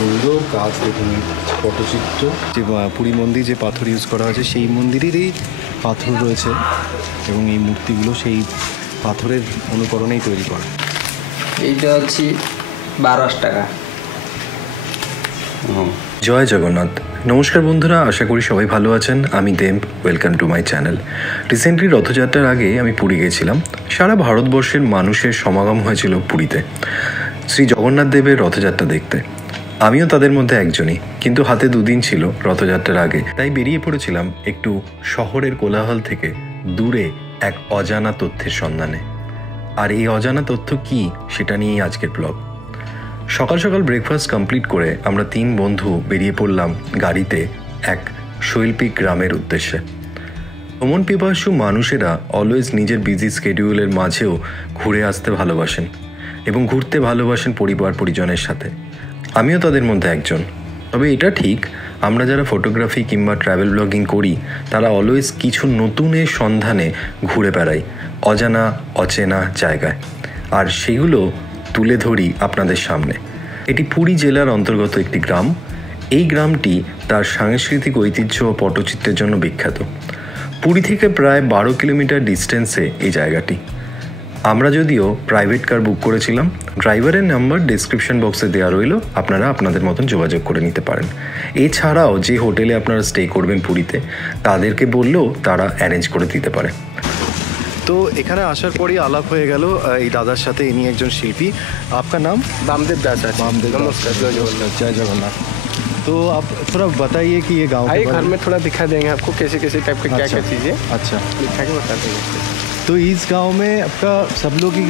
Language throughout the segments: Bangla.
সুন্দর কাজ দেখুন, পটচিত্র। যে পুরী মন্দির যে পাথর ইউজ করা হয়েছে সেই মন্দিরেরই পাথর রয়েছে এবং এই মূর্তিগুলো সেই পাথরের অনুকরণেই তৈরি করা। এইটা হচ্ছে 12 টাকা। জয় জগন্নাথ। নমস্কার বন্ধুরা, আশা করি সবাই ভালো আছেন। আমি Dev, welcome to my channel. Recently রথযাত্রার আগে আমি পুরী গেছিলাম। সারা ভারতবর্ষের মানুষের সমাগম হয়েছিল পুরীতে শ্রী জগন্নাথ দেবের রথযাত্রা দেখতে। আমিও তাদের মধ্যে একজনই, কিন্তু হাতে দুদিন ছিল রথযাত্রার আগে, তাই বেরিয়ে পড়েছিলাম একটু শহরের কোলাহল থেকে দূরে এক অজানা তথ্যের সন্ধানে। আর এই অজানা তথ্য কি, সেটা নিয়েই আজকের ব্লগ। সকাল সকাল ব্রেকফাস্ট কমপ্লিট করে আমরা 3 বন্ধু বেরিয়ে পড়লাম গাড়িতে এক শৈল্পিক গ্রামের উদ্দেশ্যে। ভ্রমণ পিপাসু মানুষেরা অলওয়েজ নিজের বিজি স্কেডিউলের মাঝেও ঘুরে আসতে ভালোবাসেন এবং ঘুরতে ভালোবাসেন পরিবার পরিজনের সাথে। আমিও তাদের মধ্যে একজন। তবে এটা ঠিক, আমরা যারা ফটোগ্রাফি কিংবা ট্রাভেল ব্লগিং করি তারা অলওয়েজ কিছু নতুনের সন্ধানে ঘুরে বেড়াই অজানা অচেনা জায়গায়, আর সেগুলো তুলে ধরি আপনাদের সামনে। এটি পুরী জেলার অন্তর্গত একটি গ্রাম। এই গ্রামটি তার সাংস্কৃতিক ঐতিহ্য ও পটচিত্রের জন্য বিখ্যাত। পুরী থেকে প্রায় 12 কিলোমিটার ডিস্টেন্সে এই জায়গাটি। আমরা যদিও প্রাইভেট কার বুক করেছিলাম। ড্রাইভারের নাম্বার ডেসক্রিপশন বক্সে দেওয়া রইল, আপনারা আপনাদের মতন যোগাযোগ করে নিতে পারেন। এছাড়াও যে হোটেলে আপনারা স্টে করবেন পুরীতে, তাদেরকে বললেও তারা অ্যারেঞ্জ করে দিতে পারে। তো এখানে আসার পরই আলাপ হয়ে গেল এই দাদার সাথে। ইনি একজন শিল্পী। আপনার নাম? वामदेव दास। वामदेव। नमस्कार, जय जगन्नाथ। जय जगन्नाथ। तो आप थोड़ा बताइए कि ये गांव आइए घर में थोड़ा दिखा देंगे आपको कैसे कैसे टाइप के क्या क्या चीज़ें अच्छा दिखा के बता देंगे। तो इस गांव में आपका सब लोग की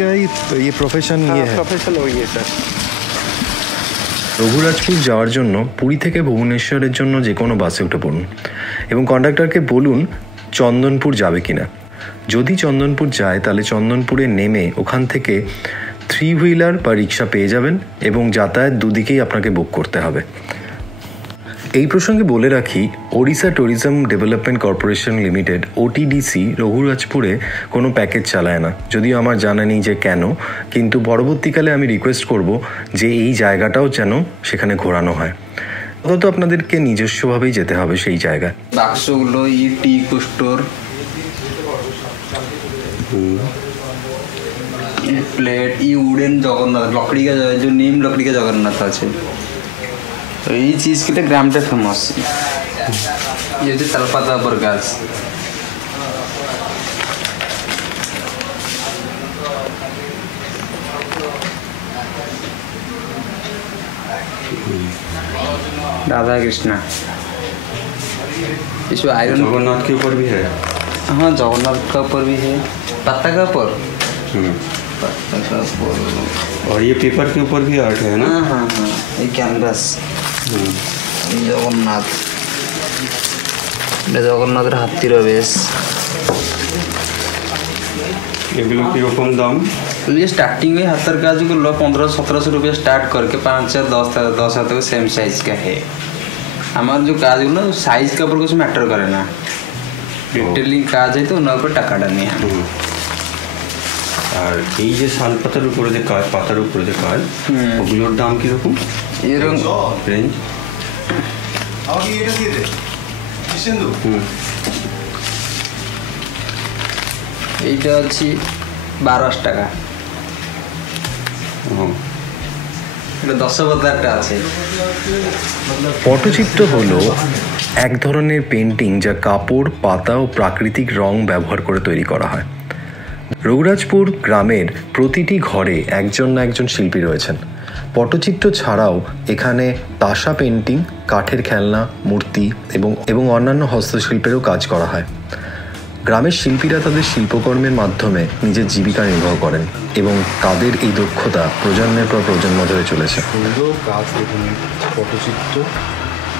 ये प्रोफेशन ये है? प्रोफेशन वही है सर। রঘুরাজপুর যাওয়ার জন্য পুরী থেকে ভুবনেশ্বরের জন্য যে কোনো বাসে উঠে পড়ুন এবং কন্ডাক্টরকে বলুন চন্দনপুর যাবে কিনা। যদি চন্দনপুর যায় তাহলে চন্দনপুরে নেমে ওখান থেকে 3 হুইলার বা রিক্সা পেয়ে যাবেন এবং যাতায়াত দুদিকেই আপনাকে বুক করতে হবে। এই প্রসঙ্গে বলে রাখি, Odisha tourism development corporation limited OTDC রঘুরাজপুরে কোনো প্যাকেজ চালায় না। যদিও আমার জানা নেই যে কেন, কিন্তু পরবর্তীকালে আমি রিকোয়েস্ট করব যে এই জায়গাটাও যেন সেখানে ঘোরানো হয়। অন্তত আপনাদেরকে নিজস্বভাবেই যেতে হবে সেই জায়গায়। বাক্সগুলো টি স্টোর, प्लेट, ये वुडन जगन्नाथ लकड़ी का जो नीम लकड़ी का जगन्नाथ আছে। तो ये चीज़ के लिए ग्रामटा फेमस। ये जो तलपाता पर गाछ, राधा कृष्णा, इसमें आयरन जगन्नाथ के ऊपर भी है। हाँ, जगन्नाथ का ऊपर भी है, पत्ता का ऊपर, पत्ता का ऊपर, और ये पेपर के ऊपर भी आर्ट है ना? हाँ हाँ हाँ, ये कैनभास জগন্নাথ, এটা জগন্নাথের হাতির বেশ। এগুলো কীরকম দাম? ये स्टार्टिंग में हाथर का जो 1500-1700 रुपये स्टार्ट करके 5 या 10 तक सेम साइज का है। हमारा जो काज ना साइज के ऊपर कुछ मैटर करे ना, डिटेलिंग काज है तो उन ऊपर টাকাটা নিয়ে। আর এই যে শাল পাতার উপরে যে কাজ, পাতার উপরে যে কাজ, ওগুলোর দাম কীরকম? এরকম রেঞ্জ এইটা হচ্ছে 12 টাকা। এটা 10,000টা আছে। পটচিত্র হলো এক ধরনের পেন্টিং যা কাপড়, পাতা ও প্রাকৃতিক রং ব্যবহার করে তৈরি করা হয়। রঘুরাজপুর গ্রামের প্রতিটি ঘরে একজন না একজন শিল্পী রয়েছেন। পটচিত্র ছাড়াও এখানে তাসা পেন্টিং, কাঠের খেলনা, মূর্তি এবং অন্যান্য হস্তশিল্পেরও কাজ করা হয়। গ্রামের শিল্পীরা তাদের শিল্পকর্মের মাধ্যমে নিজের জীবিকা নির্বাহ করেন এবং তাদের এই দক্ষতা প্রজন্মের পর প্রজন্ম ধরে চলেছে। সুন্দর কাজ দেখুন, পটচিত্র,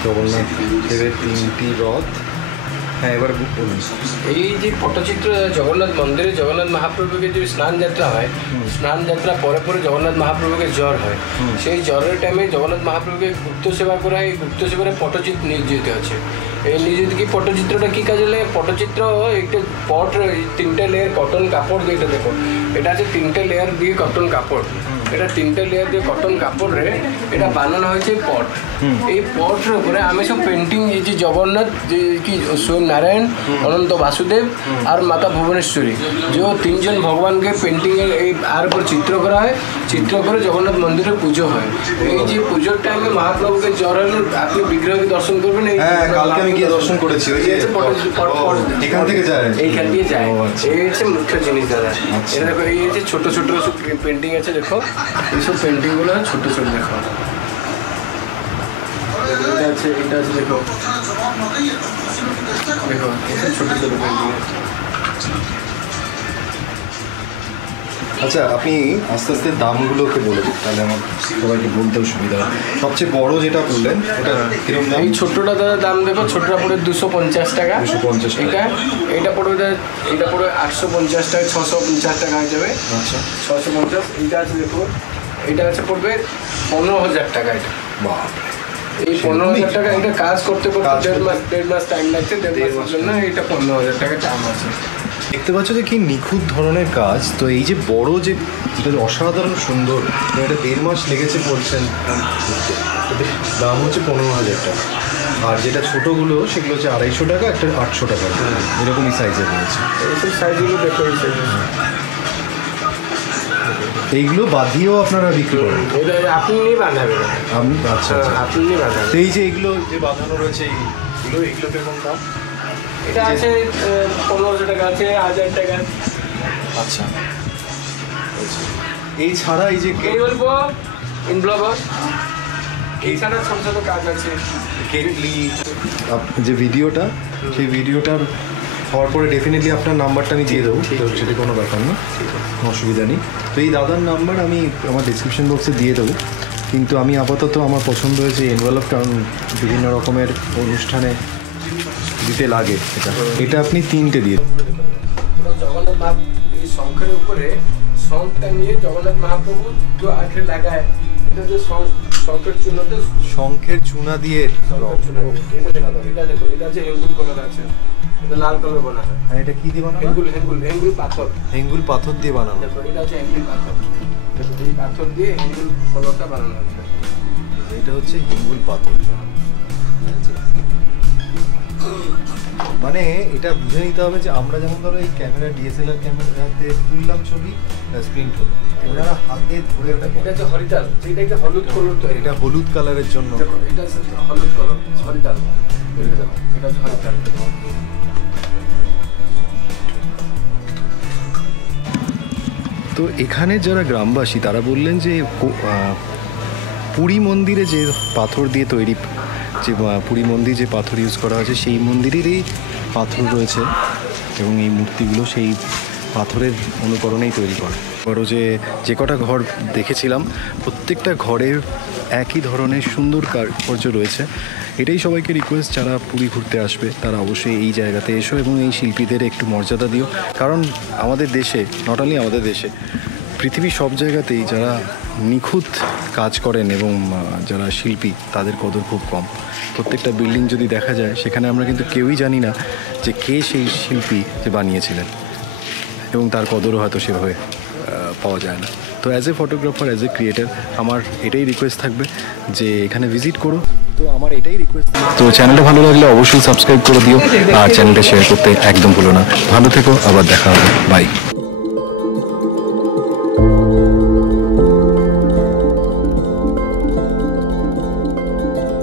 জগন্নাথ দেবের 3টি রথ। হ্যাঁ, এবার বলুন। এই যে পটচিত্র জগন্নাথ মন্দিরে জগন্নাথ মহাপ্রভুকে যে স্নান যাত্রা হয়, স্নান যাত্রা পরে পরে জগন্নাথ মহাপ্রভুকে জ্বর হয়, সেই জ্বরের টাইমে জগন্নাথ মহাপ্রভুকে গুপ্ত সেবা করা হয়। এই গুপ্ত সেবারে পটচিত্র নিয়োজিত আছে। এই নিয়োজিত কি পটচিত্রটা কী কাজে লাগে? পটচিত্র একটা পট, 3টে লেয়ার কটন কাপড় দিয়ে, এটা দেখো এটা আছে 3টে লেয়ার দিয়ে কটন কাপড়, এটা 3টে লেয়ার দিয়ে কটন কাপড়ে এটা বানানো হয়েছে পট। এই পটের উপরে আমি সব পেন্টিং, এই যে জগন্নাথ, যে কি স্বয়ং নারায়ণ, অনন্ত বাসুদেব আর মাতা ভুবনেশ্বরী, যে 3জন ভগবানকে পেন্টিংয়ের এই আর উপর চিত্র করা হয়, চিত্র করে জগন্নাথ মন্দিরে পুজো হয়। এই যে পুজোর টাইমে মহাপ্রভুকে জ্বর হলে আপনি বিগ্রহকে দর্শন করবেন। কালকে আমি গিয়ে দর্শন করেছি, ওই যে এখান থেকে যায়, এইখান দিয়ে যায়। এই হচ্ছে মুখ্য জিনিস দাদা। এটা দেখো, এই হচ্ছে ছোট ছোট সব পেন্টিং আছে, দেখো এইসব পেন্টিংগুলো ছোট ছোট, দেখো এটা আছে, এটা আছে, দেখো দেখো এটা ছোট ছোট পেন্টিং আছে। আচ্ছা, আপনি আস্তে আস্তে দামগুলোকে বলে দিন, তাহলে আমার সবাইকে বলতেও সুবিধা হয়। সবচেয়ে বড় যেটা বললেন এটা কিরকম দাম? এই ছোটটা দাদা দাম দেখো, ছোটটা পড়ে 250 টাকা। 250 টাকা। এটা পড়বে, এটা পড়বে 850 টাকা, 650 টাকা হয়ে যাবে। আচ্ছা, 650। এইটা আছে দেখো, এটা আছে পড়বে 15,000 টাকা। এটা এই 15,000 টাকা, এটা কাজ করতে করতে দেড় মাস টাইম লাগছে। দেড় মাসের জন্য এটা 15,000 টাকা দাম আছে। দেখতে পাচ্ছ যে কি নিখুঁত ধরনের কাজ। তো এই যে বড় যেটা অসাধারণ সুন্দর, এটা 1.5 মাস লেগেছে বলছেন, দাম হচ্ছে 15,000 টাকা। আর যেটা ছোটোগুলো সেগুলো হচ্ছে 250 টাকা, একটা 800 টাকা, এরকমই সাইজের রয়েছে। এইসব সাইজগুলো দেখো, এই সাইজ এইগুলো বাঁধিয়েও আপনারা বিক্রি করেন? এটা আপনি বাঁধাবেন। আপনি? আচ্ছা, আপনি বাঁধাবেন। এই যে এইগুলো যে বাঁধানো রয়েছে, এইগুলো কিরকম দাম? এটা আছে 1500 টাকা, আছে 1000 টাকা। আচ্ছা, এই ছাড়া এই যে এই বলবো ইনব্লগার, এই ছাড়া ছোট ছোট কাজ আছে। কেটলি যে ভিডিওটা, সেই ভিডিওটার হওয়ার পরে ডেফিনেটলি আপনার নাম্বারটা আমি দিয়ে দেবো, সেটা কোনো ব্যাপার না, অসুবিধা নেই। তো এই দাদার নাম্বার আমি আমার ডিসক্রিপশন বক্সে দিয়ে দেবো। কিন্তু আমি আপাতত আমার পছন্দ হয়েছে এনভেলপ, কারণ বিভিন্ন রকমের অনুষ্ঠানে দিতে লাগে। এটা আপনি 3টে দিয়ে। জগন্নাথ মহাপ্রভু এই শঙ্খের উপরে শঙ্খটা নিয়ে জগন্নাথ মহাপ্রভু তো আখে লাগায়। এটা যে শঙ্খের চূর্ণতে, শঙ্খের চূনা দিয়ে, এটা দেখো, এটা যে হেঙ্গুল কালার আছে, এটা লাল কালার বানা হয়। এটা কি দিয়ে বানানো? হেঙ্গুল পাথর, হেঙ্গুল পাথর দিয়ে বানানো। দেখো এটা হচ্ছে হেঙ্গুল পাথর, দেখো এই পাথর দিয়ে হেঙ্গুল কালারটা বানানো হচ্ছে। এটা হচ্ছে হেঙ্গুল পাথর। মানে এটা বুঝে নিতে হবে যে আমরা যেমন ধরো এই ক্যামেরা, ডিএসএলআর ক্যামেরাতে তুললাম ছবি, প্রিন্ট হলো, ওনারা হাতে ধরে ওটা। এটা হচ্ছে হরিতাল, যেটা একটা হলুদ কালার, তো এটা হলুদ কালারের জন্য। এটা হলুদ কালার, হরিতাল, এটা হচ্ছে হরিতাল। তো এখানে যারা গ্রামবাসী তারা বললেন যে পুরী মন্দিরে যে পাথর দিয়ে তৈরি, যে পুরী মন্দির যে পাথর ইউজ করা হয়েছে সেই মন্দিরেরই পাথর রয়েছে, এবং এই মূর্তিগুলো সেই পাথরের অনুকরণেই তৈরি করা। বড় যে কটা ঘর দেখেছিলাম, প্রত্যেকটা ঘরের একই ধরনের সুন্দর কারুকার্য রয়েছে। এটাই সবাইকে রিকোয়েস্ট, যারা পুরী ঘুরতে আসবে তারা অবশ্যই এই জায়গাতে এসো এবং এই শিল্পীদের একটু মর্যাদা দিও। কারণ আমাদের দেশে, নট অনলি আমাদের দেশে, পৃথিবীর সব জায়গাতেই যারা নিখুঁত কাজ করেন এবং যারা শিল্পী, তাদের কদর খুব কম। প্রত্যেকটা বিল্ডিং যদি দেখা যায়, সেখানে আমরা কিন্তু কেউই জানি না যে কে সেই শিল্পী যে বানিয়েছিলেন, এবং তার কদরও হয়তো সেভাবে পাওয়া যায় না। তো as a photographer, as a creator, আমার এটাই রিকোয়েস্ট থাকবে যে এখানে ভিজিট করো। তো আমার এটাই রিকোয়েস্ট। তো চ্যানেলটা ভালো লাগলে অবশ্যই সাবস্ক্রাইব করে দিও, আর চ্যানেলটা শেয়ার করতে একদম ভুলো না। ভালো থেকো, আবার দেখা হবে, বাই।